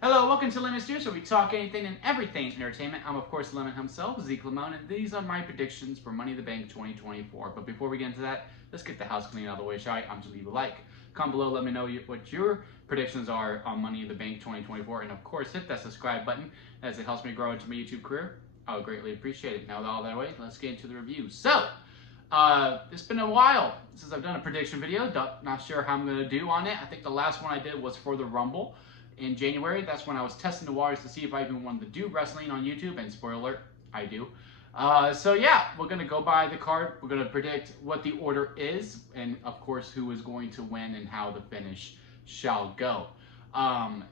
Hello, welcome to Lemon Steers, where we talk anything and everything entertainment. I'm, of course, Lemon himself, Zeke Lamone, and these are my predictions for Money in the Bank 2024. But before we get into that, let's get the house clean out of the way, shall I? I'm just leave a like. Comment below, let me know what your predictions are on Money in the Bank 2024. And, of course, hit that subscribe button as it helps me grow into my YouTube career. I would greatly appreciate it. Now, with all that away, let's get into the review. So, it's been a while since I've done a prediction video. Not sure how I'm going to do on it. I think the last one I did was for the Rumble in January. That's when I was testing the waters to see if I even wanted to do wrestling on YouTube, and spoiler alert, I do. So yeah, we're going to go by the card. We're going to predict what the order is, and of course who is going to win and how the finish shall go.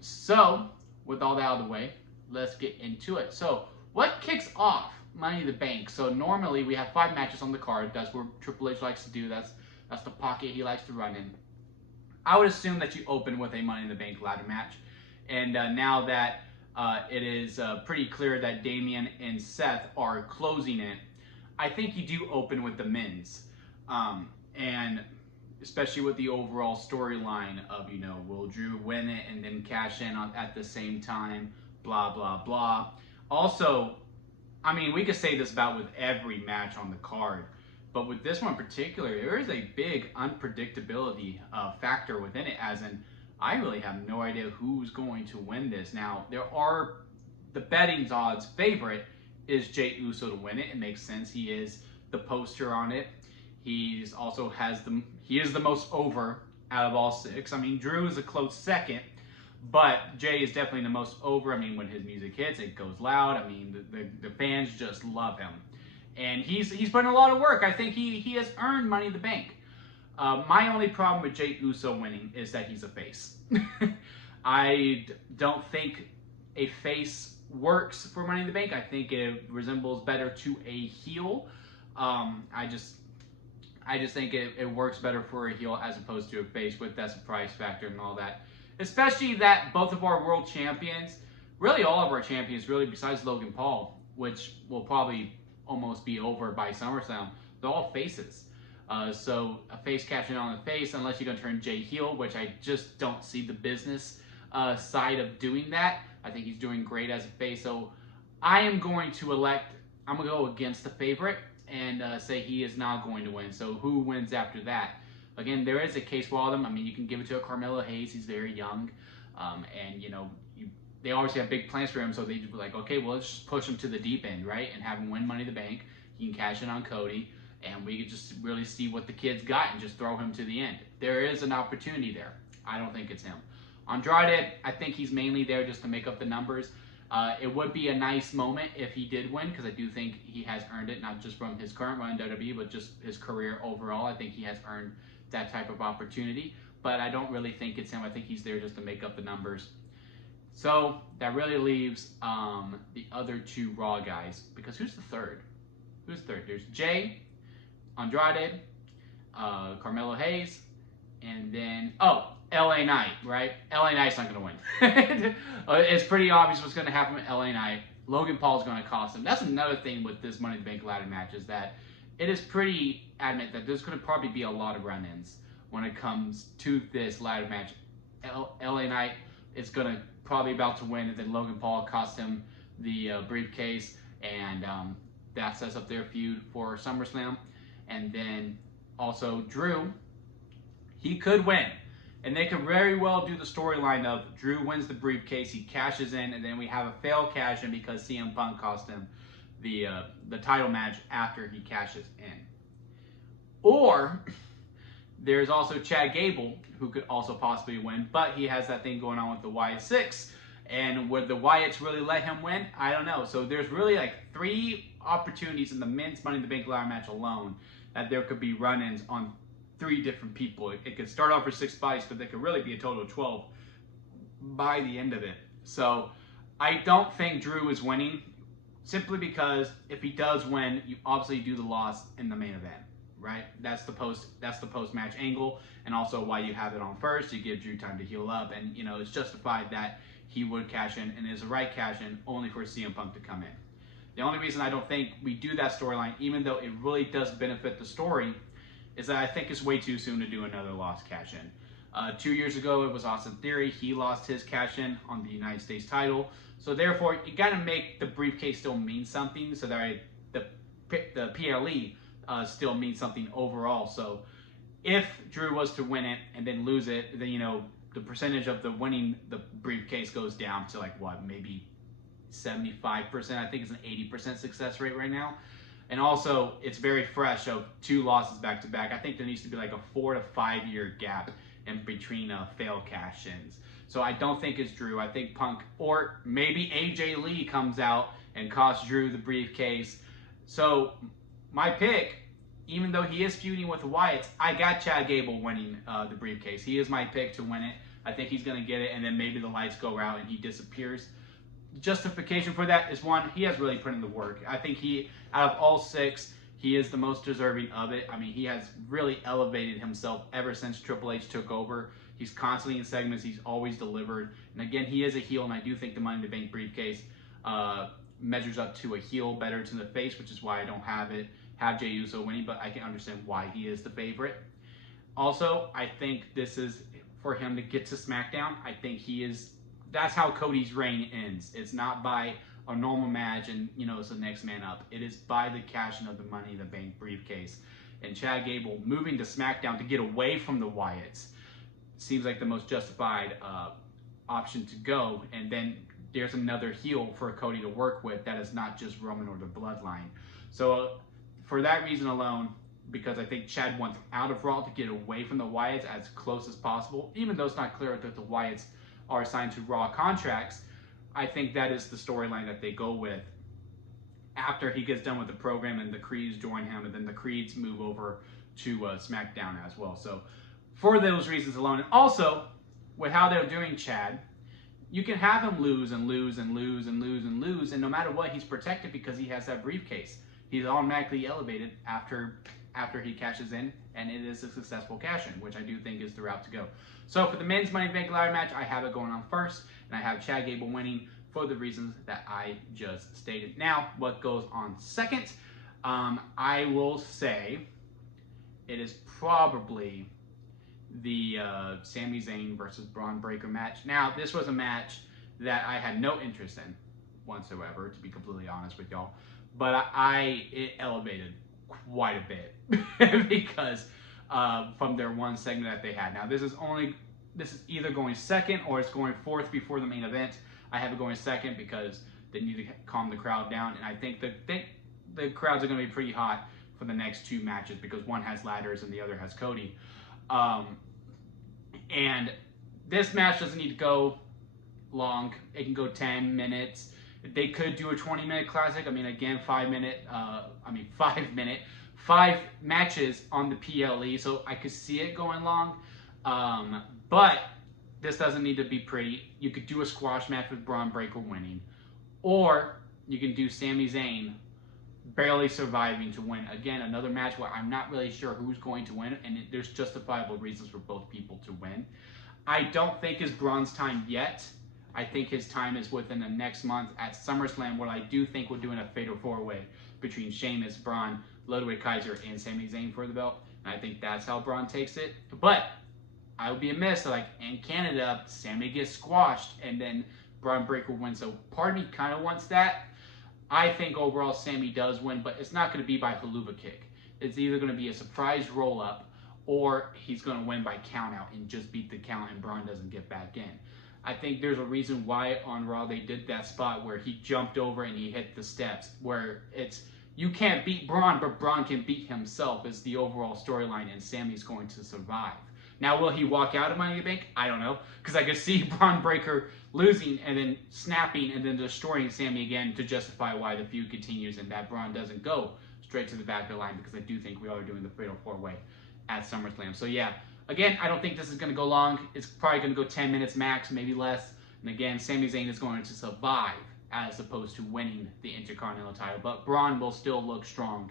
So with all that out of the way, let's get into it. So what kicks off Money in the Bank? So normally we have 5 matches on the card. That's what Triple H likes to do. That's the pocket he likes to run in. I would assume that you open with a Money in the Bank ladder match. And now that it is pretty clear that Damian and Seth are closing it, I think you do open with the men's. And especially with the overall storyline of, you know, will Drew win it and then cash in at the same time, blah, blah, blah. Also, I mean, we could say this about with every match on the card, but with this one in particular, there is a big unpredictability factor within it, as in, I really have no idea who's going to win this. Now, the betting odds favorite is Jey Uso to win it. It makes sense. He is the poster on it. He is the most over out of all 6. I mean, Drew is a close second, but Jey is definitely the most over. I mean, when his music hits, it goes loud. I mean, the fans just love him. And he's put in a lot of work. I think he has earned Money in the Bank. My only problem with Jey Uso winning is that he's a face. I don't think a face works for Money in the Bank. I think it resembles better to a heel. I just think it works better for a heel as opposed to a face with that surprise factor and all that. Especially that both of our world champions, really all of our champions, really besides Logan Paul, which will probably almost be over by SummerSlam, they're all faces. So a face cashing on the face, unless you're going to turn Jey heel, which I just don't see the business side of doing that. I think he's doing great as a face. So I'm going to go against the favorite and say he is not going to win. So who wins after that? Again, there is a case for all of them. I mean, you can give it to a Carmelo Hayes. He's very young. And, you know, they obviously have big plans for him. So they just be like, okay, well, let's just push him to the deep end, right? And have him win Money in the Bank. He can cash in on Cody. And we could just really see what the kid's got and just throw him to the end. There is an opportunity there. I don't think it's him. Andrade, I think he's mainly there just to make up the numbers. It would be a nice moment if he did win, because I do think he has earned it, not just from his current run in WWE, but just his career overall. I think he has earned that type of opportunity. But I don't really think it's him. I think he's there just to make up the numbers. So that really leaves the other 2 Raw guys. Because who's the third? Who's third? There's Jey, Andrade, Carmelo Hayes, and then, LA Knight, right? LA Knight's not going to win. It's pretty obvious what's going to happen with LA Knight. Logan Paul's going to cost him. That's another thing with this Money in the Bank ladder match, is that it is pretty adamant that there's going to probably be a lot of run-ins when it comes to this ladder match. LA Knight is going to probably about to win, and then Logan Paul cost him the briefcase, and that sets up their feud for SummerSlam. And then also Drew, he could win. And they could very well do the storyline of Drew wins the briefcase, he cashes in, and then we have a failed cash in because CM Punk cost him the title match after he cashes in. Or there's also Chad Gable, who could also possibly win, but he has that thing going on with the Wyatt 6. And would the Wyatts really let him win? I don't know. So there's really like 3 opportunities in the men's Money in the Bank ladder match alone that there could be run-ins on 3 different people. It could start off for 6 fights, but there could really be a total of 12 by the end of it. So I don't think Drew is winning, simply because if he does win, you obviously do the loss in the main event, right? That's the post-match angle, and also why you have it on first. You give Drew time to heal up, and, you know, it's justified that he would cash in, and is a right cash in, only for CM Punk to come in. The only reason I don't think we do that storyline, even though it really does benefit the story, is that I think it's way too soon to do another lost cash in. 2 years ago, it was Austin Theory. He lost his cash in on the United States title. So therefore, you got to make the briefcase still mean something, so that the PLE still means something overall. So if Drew was to win it and then lose it, then, you know, the percentage of the winning the briefcase goes down to like what, maybe 75%. I think it's an 80% success rate right now. And also, it's very fresh of 2 losses back to back. I think there needs to be like a 4 to 5 year gap in between failed cash-ins. So I don't think it's Drew. I think Punk, or maybe AJ Lee comes out and costs Drew the briefcase. So my pick, even though he is feuding with the Wyatts, I got Chad Gable winning the briefcase. He is my pick to win it. I think he's going to get it, and then maybe the lights go out and he disappears. Justification for that is, one, he has really put in the work. I think he, out of all 6, he is the most deserving of it. I mean, he has really elevated himself ever since Triple H took over. He's constantly in segments. He's always delivered. And again, he is a heel, and I do think the Money in the Bank briefcase measures up to a heel better to the face, which is why I don't have Jey Uso winning, but I can understand why he is the favorite. Also, I think this is for him to get to SmackDown. I think that's how Cody's reign ends. It's not by a normal match and, you know, it's the next man up. It is by the cashing of the Money in the Bank briefcase. And Chad Gable moving to SmackDown to get away from the Wyatts seems like the most justified option to go. And then there's another heel for Cody to work with that is not just Roman or the Bloodline. So for that reason alone, because I think Chad wants out of Raw to get away from the Wyatts as close as possible, even though it's not clear that the Wyatts are assigned to Raw contracts, I think that is the storyline that they go with after he gets done with the program and the Creeds join him, and then the Creeds move over to SmackDown as well. So for those reasons alone, and also with how they're doing Chad, you can have him lose and lose and lose and lose and lose, and no matter what, he's protected because he has that briefcase. He's automatically elevated after he cashes in, and it is a successful cash-in, which I do think is the route to go. So for the men's Money in the Bank ladder match, I have it going on first, and I have Chad Gable winning for the reasons that I just stated. Now, what goes on second? I will say it is probably the Sami Zayn versus Braun Breaker match. Now, this was a match that I had no interest in whatsoever, to be completely honest with y'all, but it elevated quite a bit because from their one segment that they had. Now, this is either going second or it's going fourth before the main event. I have it going second because they need to calm the crowd down, and I think the crowds are going to be pretty hot for the next 2 matches because one has ladders and the other has Cody. And this match doesn't need to go long. It can go 10 minutes. They could do a 20-minute classic. I mean, again, 5 matches on the PLE, so I could see it going long. But this doesn't need to be pretty. You could do a squash match with Braun Breaker winning, or you can do Sami Zayn barely surviving to win. Again, another match where I'm not really sure who's going to win, and there's justifiable reasons for both people to win. I don't think it's Braun's time yet. I think his time is within the next month at SummerSlam, where I do think we're doing a fatal 4-way between Sheamus, Braun, Ludwig Kaiser, and Sami Zayn for the belt. And I think that's how Braun takes it. But I would be amiss, like in Canada, Sami gets squashed and then Braun Breaker wins. So part of me kind of wants that. I think overall Sami does win, but it's not going to be by haluva kick. It's either going to be a surprise roll-up or he's going to win by count-out and just beat the count and Braun doesn't get back in. I think there's a reason why on Raw they did that spot where he jumped over and he hit the steps, where it's, you can't beat Braun, but Braun can beat himself is the overall storyline, and Sami's going to survive. Now, will he walk out of Money in the Bank? I don't know, because I could see Braun Breaker losing and then snapping and then destroying Sami again to justify why the feud continues and that Braun doesn't go straight to the back of the line, because I do think we are doing the Fatal 4-Way at SummerSlam. So yeah, again, I don't think this is going to go long. It's probably going to go 10 minutes max, maybe less. And again, Sami Zayn is going to survive as opposed to winning the Intercontinental title. But Braun will still look strong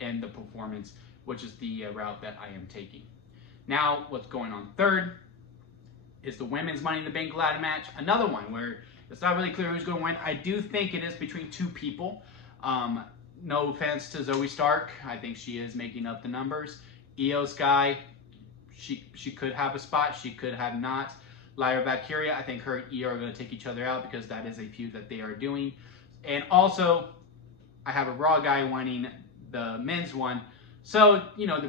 in the performance, which is the route that I am taking. Now, what's going on third is the women's Money in the Bank ladder match. Another one where it's not really clear who's going to win. I do think it is between 2 people. No offense to Zoe Stark. I think she is making up the numbers. Io Sky, she could have a spot, she could have not. Lyra Valkyria, I think her and Io are going to take each other out because that is a feud that they are doing. And also, I have a Raw guy winning the men's one. So, you know, to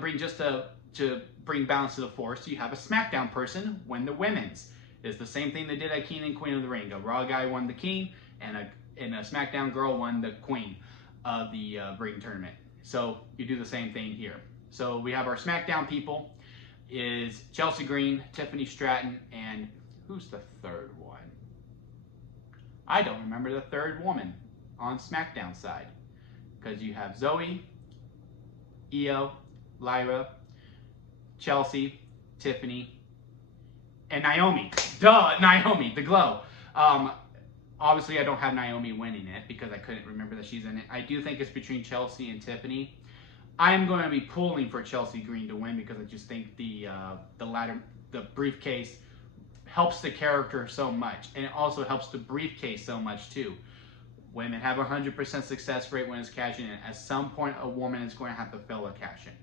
bring balance to the force, you have a SmackDown person win the women's. It's the same thing they did at King and Queen of the Ring. A Raw guy won the King, and a SmackDown girl won the Queen of the ring tournament. So you do the same thing here. So we have our SmackDown people is Chelsea Green, Tiffany Stratton, and who's the third one? I don't remember the third woman on SmackDown side. Because you have Zoe, Io, Lyra, Chelsea, Tiffany, and Naomi. Duh, Naomi, the Glow. Obviously, I don't have Naomi winning it because I couldn't remember that she's in it. I do think it's between Chelsea and Tiffany. I'm going to be pulling for Chelsea Green to win because I just think the briefcase helps the character so much, and it also helps the briefcase so much too. Women have a 100% success rate when it's cashing in. At some point, a woman is going to have to fail a cash in.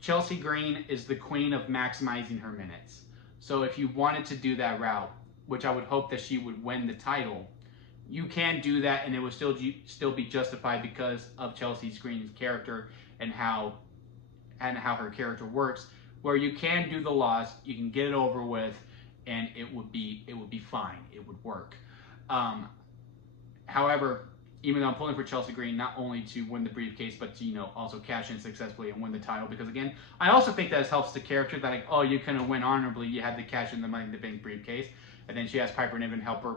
Chelsea Green is the queen of maximizing her minutes. So if you wanted to do that route, which I would hope that she would win the title, you can do that and it will still be justified because of Chelsea Green's character and how her character works, where you can do the loss, you can get it over with, and it would be fine. It would work. However, even though I'm pulling for Chelsea Green, not only to win the briefcase, but to, you know, also cash in successfully and win the title, because again, I also think that helps the character that, like, oh, you couldn't win honorably, you had to cash in the Money in the Bank briefcase, and then she has Piper Niven help her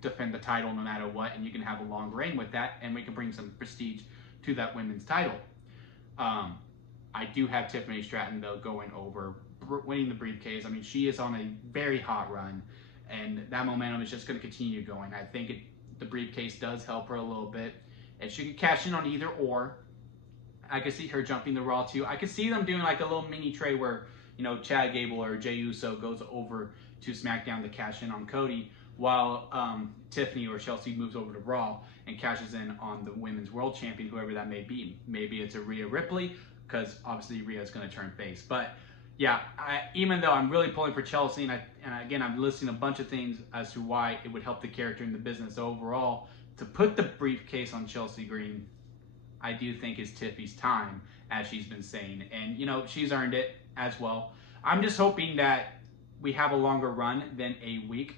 defend the title no matter what, and you can have a long reign with that, and we can bring some prestige to that women's title. I do have Tiffany Stratton, though, going over, winning the briefcase. I mean, she is on a very hot run, and that momentum is just going to continue going. I think the briefcase does help her a little bit, and she can cash in on either or. I could see her jumping the Raw too. I could see them doing like a little mini trade where, you know, Chad Gable or Jey Uso goes over to SmackDown to cash in on Cody, while Tiffany or Chelsea moves over to Raw and cashes in on the Women's World Champion, whoever that may be. Maybe it's a Rhea Ripley, because obviously Rhea is going to turn face. But yeah, even though I'm really pulling for Chelsea, and again, I'm listing a bunch of things as to why it would help the character in the business overall, to put the briefcase on Chelsea Green, I do think is Tiffy's time, as she's been saying. And, you know, she's earned it as well. I'm just hoping that we have a longer run than a week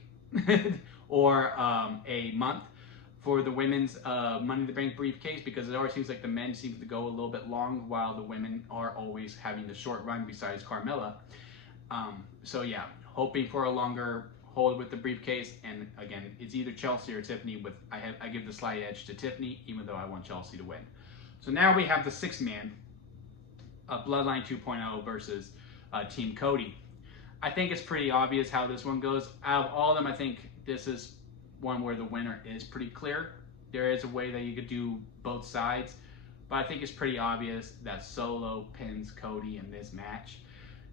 or a month for the women's Money in the Bank briefcase, because it always seems like the men seems to go a little bit long while the women are always having the short run besides Carmella. So yeah, hoping for a longer hold with the briefcase, and again, it's either Chelsea or Tiffany. With I give the slight edge to Tiffany, even though I want Chelsea to win. So now we have the 6-man Bloodline 2.0 versus Team Cody. I think it's pretty obvious how this one goes. Out of all of them, I think this is one where the winner is pretty clear. There is a way that you could do both sides, but I think it's pretty obvious that Solo pins Cody in this match,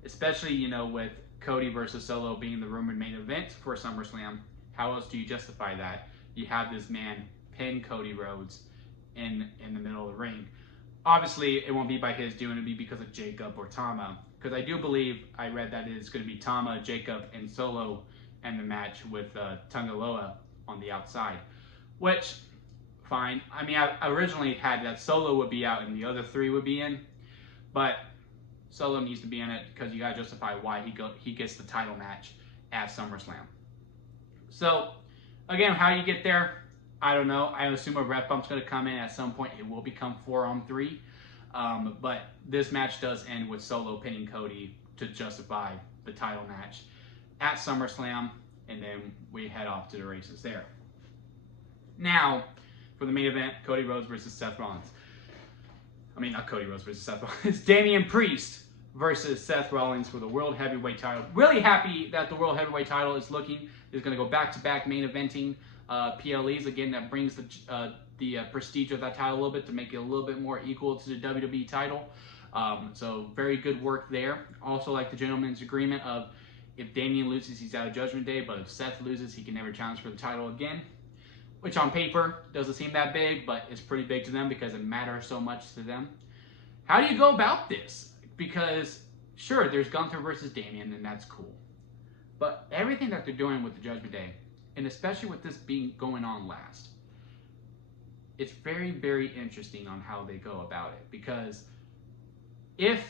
especially, you know, with Cody versus Solo being the rumored main event for SummerSlam. How else do you justify that? You have this man pin Cody Rhodes in the middle of the ring. Obviously, it won't be by his doing, it'll be because of Jacob or Tama, because I do believe I read that it's going to be Tama, Jacob, and Solo in the match with Tungaloa on the outside, which, fine. I mean, I originally had that Solo would be out and the other 3 would be in, but Solo needs to be in it because you got to justify why he gets the title match at SummerSlam. So, again, how you get there, I don't know. I assume a ref bump's going to come in at some point. It will become 4-on-3. But this match does end with Solo pinning Cody to justify the title match at SummerSlam, and then we head off to the races there. Now, for the main event, Cody Rhodes versus Seth Rollins. I mean, not Cody Rhodes versus Seth Rollins. It's Damian Priest versus Seth Rollins for the World Heavyweight title. Really happy that the World Heavyweight title is going to go back-to-back main eventing PLEs. Again, that brings the prestige of that title a little bit to make it a little bit more equal to the WWE title. So very good work there. Also like the gentleman's agreement of if Damian loses, he's out of Judgment Day, but if Seth loses, he can never challenge for the title again. Which on paper doesn't seem that big, but it's pretty big to them because it matters so much to them. How do you go about this? Because Sure, there's Gunther versus Damian, and that's cool. But everything that they're doing with the Judgment Day, and especially with this being going on last, it's very, very interesting on how they go about it. Because if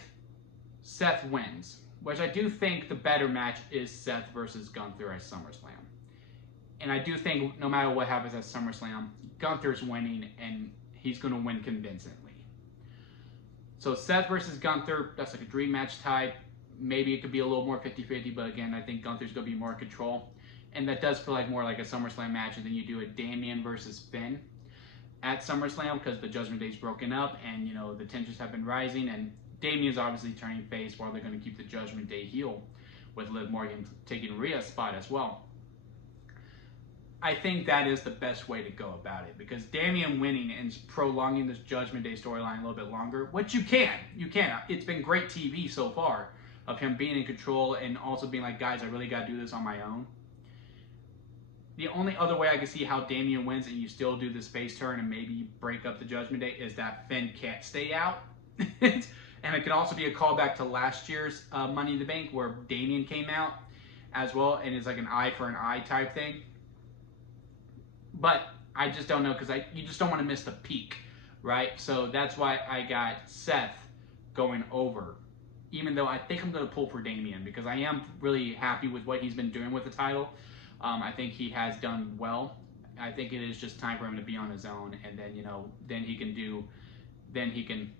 Seth wins, which I do think the better match is Seth versus Gunther at SummerSlam. And I do think no matter what happens at SummerSlam, Gunther's winning, and he's going to win convincingly. So Seth versus Gunther, that's like a dream match type. Maybe it could be a little more 50-50, but again, I think Gunther's going to be more in control. And that does feel like more like a SummerSlam match, and then you do a Damian versus Finn at SummerSlam because the Judgment Day's broken up, and you know the tensions have been rising, and Damian's obviously turning face while they're going to keep the Judgment Day heel with Liv Morgan taking Rhea's spot as well. I think that is the best way to go about it, because Damian winning and prolonging this Judgment Day storyline a little bit longer, which you can. It's been great TV so far of him being in control and also being like, guys, I really got to do this on my own. The only other way I can see how Damian wins and you still do this face turn and maybe break up the Judgment Day is that Finn can't stay out. And it could also be a callback to last year's Money in the Bank where Damian came out as well, and it's like an eye for an eye type thing. But I just don't know, because you just don't want to miss the peak, right? So that's why I got Seth going over, even though I think I'm going to pull for Damian, because I am really happy with what he's been doing with the title. I think he has done well. I think it is just time for him to be on his own, and then, you know, then he can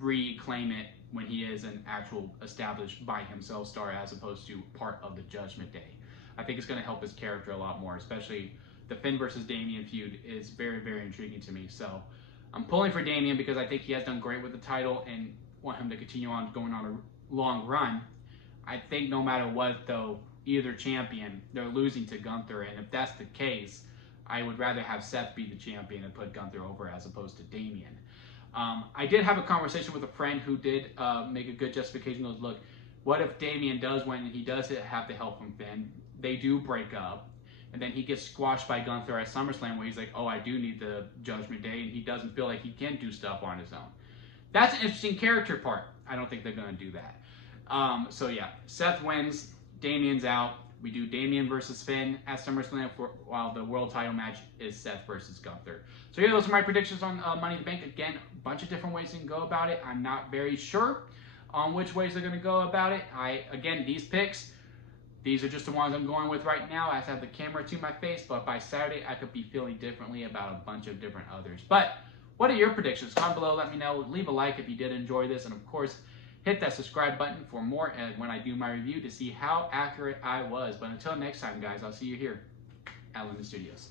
reclaim it when he is an actual established by himself star as opposed to part of the Judgment Day. I think it's going to help his character a lot more, especially the Finn versus Damian feud is very, very intriguing to me. So I'm pulling for Damian because I think he has done great with the title and want him to continue on going on a long run. I think no matter what, though, either champion, they're losing to Gunther, and if that's the case, I would rather have Seth be the champion and put Gunther over as opposed to Damian. I did have a conversation with a friend who did make a good justification. Goes, look, what if Damian does win and he does have the help from Finn? They do break up, and then he gets squashed by Gunther at SummerSlam where he's like, oh, I do need the Judgment Day, and he doesn't feel like he can do stuff on his own. That's an interesting character part. I don't think they're going to do that. So yeah, Seth wins, Damian's out. We do Damian versus Finn at SummerSlam, while the world title match is Seth versus Gunther. So yeah, those are my predictions on Money in the Bank. Again, a bunch of different ways you can go about it. I'm not very sure on which ways they're going to go about it. Again, these picks, these are just the ones I'm going with right now. I have the camera to my face, but by Saturday, I could be feeling differently about a bunch of different others. But what are your predictions? Comment below, let me know. Leave a like if you did enjoy this, and of course, hit that subscribe button for more when I do my review to see how accurate I was. But until next time, guys, I'll see you here at Lemon Studios.